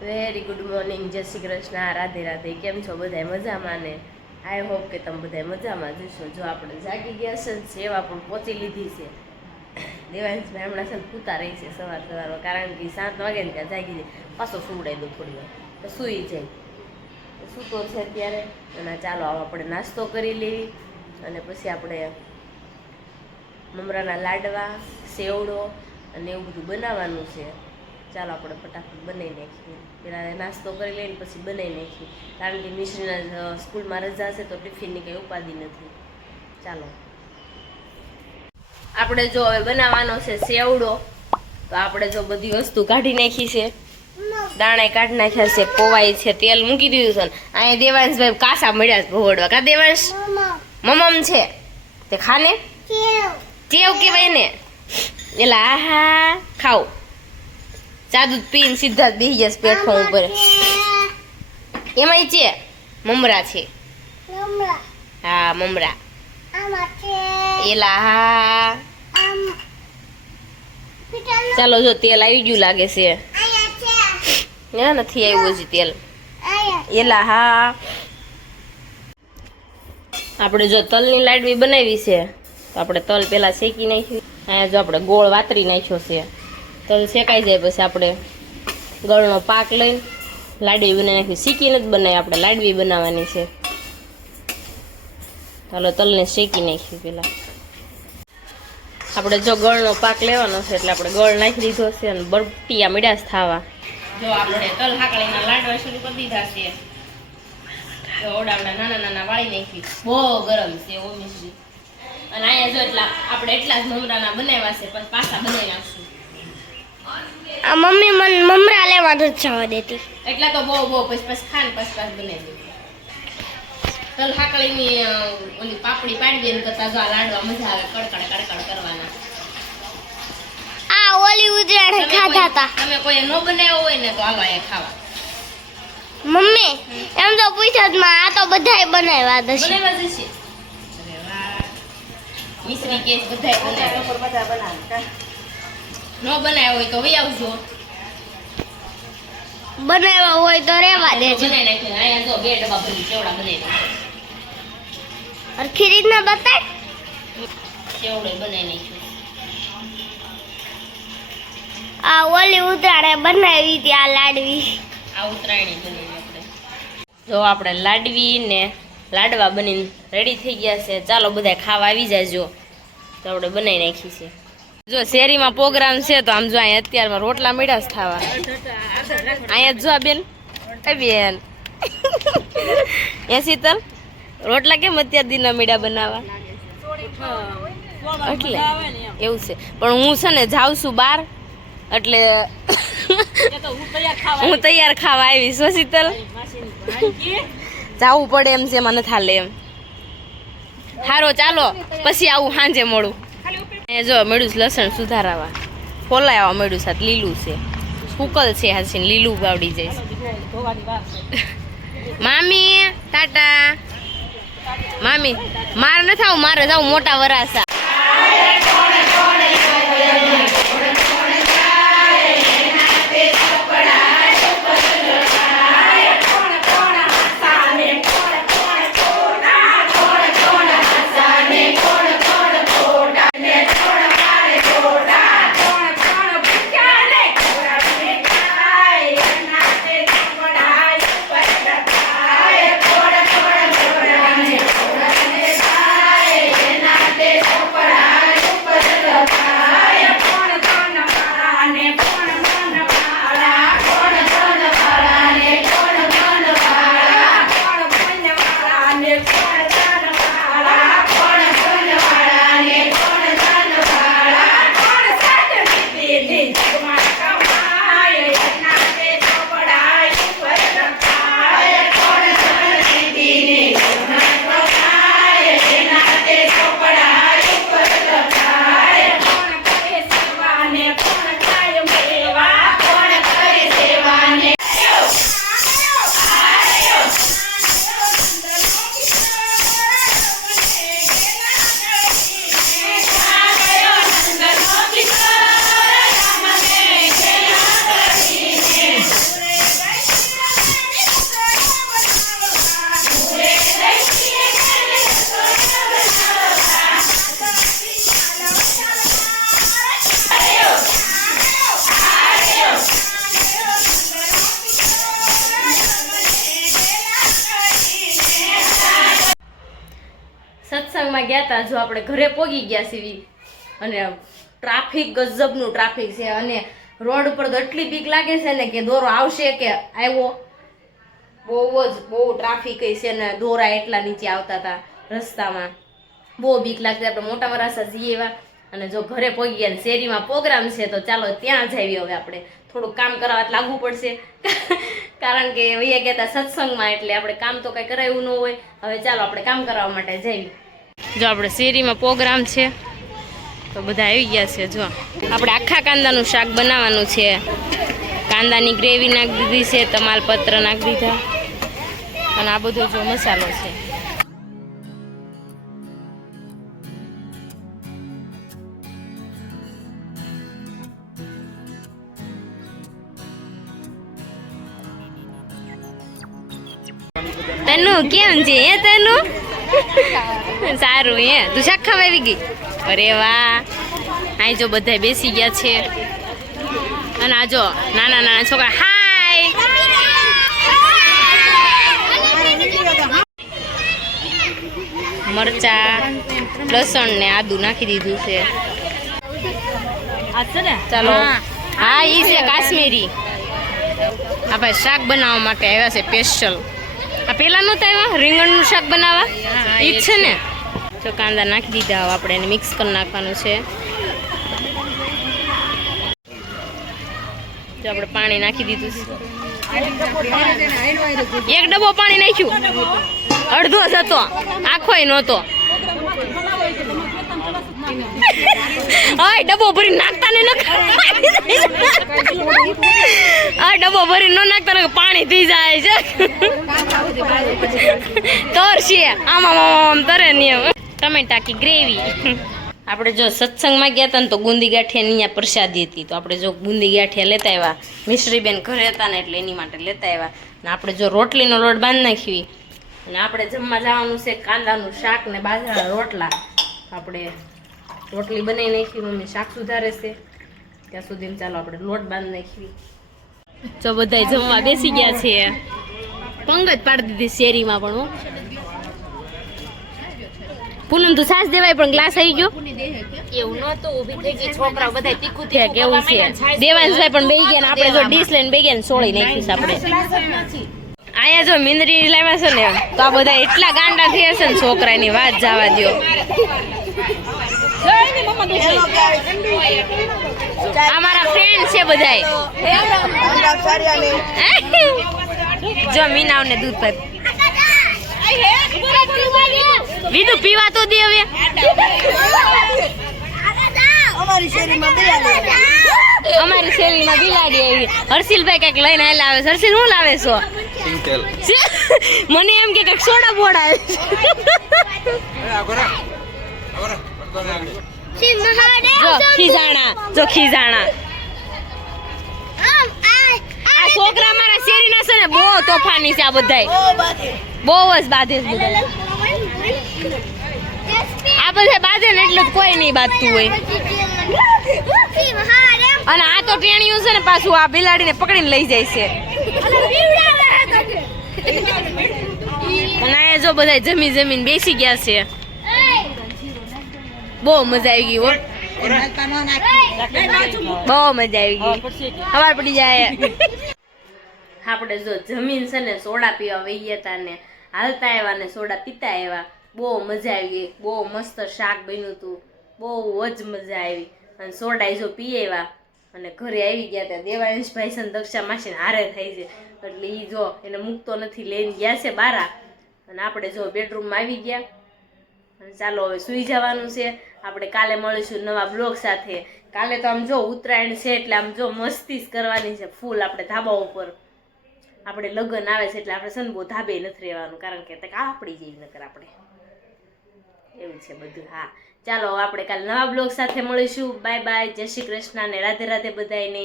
Very good morning, જય શ્રી કૃષ્ણ, રાધે રાધે. કેમ છો બધા? મજામાં ને? આઈ હોપ કે તમે બધા મજામાં જશો. જો આપણે જાગી ગયા છે, સેવા પણ પહોંચી લીધી છે. દેવાંશભાઈ હમણાં છે પૂતા રહી છે સવારમાં, કારણ કે 7 વાગે ને ત્યાં જાગી જાય. પાછો સુવડાવી દો થોડી વાર તો સૂઈ જાય. સૂતો છે અત્યારે. અને ચાલો આપણે નાસ્તો કરી લેવી અને પછી આપણે મમરાના લાડવા, સેવડો અને એવું બધું બનાવવાનું છે. ચાલો આપણે ફટાફટ બનાવી નાખીએ. પહેલાં નાસ્તો કરી લઈને પછી બનાવી નાખીએ, કારણ કે મિશ્રીના સ્કૂલમાં રજા છે તો ટિફિનની કંઈ ઉપાધિ નથી. ચાલો આપણે જો હવે બનાવવાનો છે સેવડો. તો આપણે જો બધી વસ્તુ કાઢી નાખી છે, દાણા કાઢી નાખ્યા છે, પોવાઈ છે, તેલ મૂકી દીધું છે. અહીંયા દેવાંશભાઈ કાસા મળ્યા છે ભોવડવા. કા દેવાંશ? મમમ છે તે ખાને ચેવ કેવાય ને. એલા આહા ખાવ. ચાદુ પીને સીધા જ બેસી જશે પ્લેટફોર્મ ઉપર. એમાંય છે મમરા છે. હા મમરા. એલા હા. ચાલો જો તેલ આવી ગયું લાગે છે. નથી આવ્યું હજી તેલ. એલા હા. આપણે જો તલની લાડવી બનાવી છે તો આપણે તલ પેલા શેકી નાખ્યું. અહીંયા જો આપણે ગોળ વાતરી નાખ્યો છે. તલ શેકાઈ જાય પછી આપણે ગળનો પાક લઈને લાડવી બનાવી નાખી. શીકીને જ બનાવી, આપણે લાડવી બનાવવાની છે. ચાલો તલને શેકી નાખીએ. પેલા આપણે જો ગળનો પાક લેવાનો છે એટલે આપણે ગળ નાખી દીધો છે અને બરટીયા મીડાસ થવા. જો આપણે તલ હાકળીના લાડવા શરૂ કરી દીધા છે. ઓડાવડા નાના નાના વાળી નાખી. બહુ ગરમ છે ઓ મિશ્રી. અને અહીંયા જો એટલા જ મમરાના બનાવ્યા છે, પણ પાછા બનાવી નાખશું. આ મમ્મી મને મમરા લેવા નથી જવા દેતી. એટલા તો બહુ પછી ખાન પછી બનાવી દઉં. તલ હાકળીની ઓલી પાપડી પાડી દે કરતા જો આ લાડવા મજા આવે. કડકડ કરવાના. આ ઓલી ઉજરાણે ખાધા હતા. તમે કોઈ ન બનાવ્યો હોય ને તો હાલો એ ખાવા. મમ્મી એમ તો પૂછ્યો જ માં, આ તો બધાય બનાવ્યા દશે. બનાવ્યા જશે. અરે વાહ. મિશ્રી કેસ બધાય બનાવ્યા. ન બનાવ્યો હોય તો વહી આવજો. બનાવ્યા હોય તો રેવા દેજો. બનાવી નાખ્યો. અહીંયા જો 2 ડબ્બા ભરી કેવડા બનાવી નાખ્યા. અરખી રીતના બતાય. કેવડો બનાવી નાખ્યો. આ ઓલી ઉતરાણે બનાવી હતી આ લાડવી. આ ઉતરાયણી બનાવી આપણે. જો આપણે લાડવી ને લાડવા બનીને રેડી થઈ ગયા છે. ચાલો બધા ખાવા આવી જાય. જો તો આપણે બનાવી નાખી છે. જો શેરીમાં પ્રોગ્રામ છે તો આમ જો અહીંયા અત્યારમાં રોટલા મળ્યા જ ખાવા. અહીંયા જો બેન બેન એ શીતલ રોટલા કેમ અત્યાર દિન મીડા બનાવવા? એટલે એવું છે. પણ હું છે ને જાઉં છું બહાર, એટલે હું તૈયાર ખાવા આવી છું. શીતલ જવું પડે એમ છે, એમાં નથી હાલે એમ. સારો ચાલો પછી આવું સાંજે મળું. જો મેળું લસણ સુધારાવા ફોલાવા મેળું સાથે લીલું છે. ફૂકલ છે હાસી લીલું આવડી જાય. મામી ટાટા. મામી મારે નથી આવું, મારે જાવ મોટા વરાસા. ગયા હતા, જો આપણે ઘરે પોગી ગયા સીવી અને ટ્રાફિક ગજબનું ટ્રાફિક છે અને રોડ ઉપર તો એટલી બીક લાગે છે ને કે દોરો આવશે કે આવ્યો. બહુ ટ્રાફિક છે ને દોરા એટલા નીચે આવતા હતા રસ્તામાં, બહુ બીક લાગતી. આપણે મોટા વરાસા જઈએ એવા અને જો ઘરે પહોંચી ગયા ને શેરીમાં પ્રોગ્રામ છે તો ચાલો ત્યાં જઈએ. હવે આપણે થોડુંક કામ કરાવવા લાગવું પડશે કારણ કે વૈયા ગયા હતા સત્સંગમાં, એટલે આપણે કામ તો કંઈ કરાવ્યું ન હોય. હવે ચાલો આપણે કામ કરાવવા માટે જઈએ. જો આપણે શેરીમાં પ્રોગ્રામ છે તો બધા આવી ગયા છે. જો આપણે આખા કાંદાનું શાક બનાવવાનું છે. કાંદાની ગ્રેવી નાખી દીધી છે, તમાલપત્ર નાખી દીધા અને આ બધો જો મસાલો છે. તનુ કેમ છે હે? તનુ સારું હે. તું શાક ખાવા આવી ગઈ? અરે વાહ. અહીં જો બધા બેસી ગયા છે અને આ જો નાના નાના છોકરા હાય. મરચા, લસણ ને આદુ નાખી દીધું છે. ચાલો. હા ઈ છે કાશ્મીરી. આ ભાઈ શાક બનાવવા માટે આવ્યા છે સ્પેશિયલ. આ પેલા નહોતા આવ્યા રીંગણનું શાક બનાવવા? ઈ જ છે ને. તો કાંદા નાખી દીધા. હવે આપણે એને મિક્સ કરી નાખવાનું છે. જો આપણે પાણી નાખી દીધું છે. એક ડબ્બો પાણી નાખ્યું, અડધો જ હતો, આખોય નહોતો. ડબ્બો ભરી નાખતા ને ડબ્બો ભરી ન નાખતા ને પાણી થઈ જાય છે. તરશે આમ તરે નહીં. ટમેટા કી ગ્રેવી. આપણે જો સત્સંગમાં ગયા હતા ને તો ગુંદી ગાંઠિયાની અહીંયા પ્રસાદી હતી, તો આપણે જો ગુંદી ગાંઠિયા લેતા આવ્યા. મિશ્રીબેન ઘરે હતા ને એટલે એની માટે લેતા આવ્યા. ને આપણે જો રોટલીનો લોટ બાંધી નાખી અને આપણે જમવા જવાનું છે કાંદાનું શાક ને બાજરાના રોટલા. આપણે રોટલી બનાવી નાખી, મમ્મી શાક સુધારે છે ત્યાં સુધી ચાલો આપણે લોટ બાંધી નાખી. જો બધા જમવા બેસી ગયા છે. પંગત પાડી દીધી શેરીમાં પણ. પૂનમ તો સાસ દેવાય પણ ગ્લાસ આવી ગયો એવું નહોતું. ઊભી થઈ ગઈ, છોકરાઓ બધા તીખું થયા કેવું છે. દેવાંશભાઈ પણ બેહી ગયા ને આપણે જો ડીશ લઈને બેહી ગયા ને સોળી નાખીશ આપણે. આયા જો મીંદરી લાવ્યા છે ને તો આ બધા એટલા ગાંડા થયા છે ને છોકરાની વાત જવા દો. અમારા ફ્રેન્ડ છે બધાય. જો મીનાવને દૂધ પર વિધુ પીવા તો દે હવે. અમારી શેરીમાં બિલાડી આવી. હર્ષિલભાઈ કઈક લઈને આવેલા આવે. હર્ષિલ શું લાવે છો? મને એમ કે કઈક સોડા બોડા જો ખીજાણા. આ છોકરા મારા શેરીના છે ને બહુ તોફાની છે. આ બધાય બહુ જ બાધે છે. આ બધા બાધે ને એટલે કોઈ નહીં બાંધતું હોય. અને આ તો ટેણીયું છે ને પાછું આ બિલાડીને પકડીને લઈ જાય છે. અને આ જો બધા જમીન બેસી ગયા છે. બહુ મજા આવી ગઈ હો. બહુ મજા આવી ગઈ. ખબર પડી જાય. આપણે જો જમીન છે ને સોડા પીવા વહી ગયા હતા ને હાલતા આવ્યા ને સોડા પીતા આવ્યા. બહુ મજા આવી ગઈ. બહુ મસ્ત શાક બન્યું હતું. બહુ જ મજા આવી. અને સોડા જો પી આવ્યા અને ઘરે આવી ગયા ત્યાં દેવાંશભાઈ છે ને દક્ષા માસીને હારે થઈ છે એટલે એ જો એને મૂકતો નથી, લઈને ગયા છે બારા. અને આપણે જો બેડરૂમમાં આવી ગયા અને ચાલો હવે સૂઈ જવાનું છે. આપણે કાલે મળીશું નવા બ્લોગ સાથે. કાલે તો આમ જો ઉત્તરાયણ છે એટલે આમ જો મસ્તી જ કરવાની છે ફૂલ. આપણે ધાબા ઉપર આપણે લગ્ન આવે છે એટલે આપણે છે ને બહુ ધાબે નથી રહેવાનું કારણ કે આપણી જઈ નકર આપણે એવું છે બધું. હા ચાલો આપણે કાલે નવા બ્લોગ સાથે મળીશું. Bye bye. જય શ્રી કૃષ્ણ ને રાધે રાધે બધાને.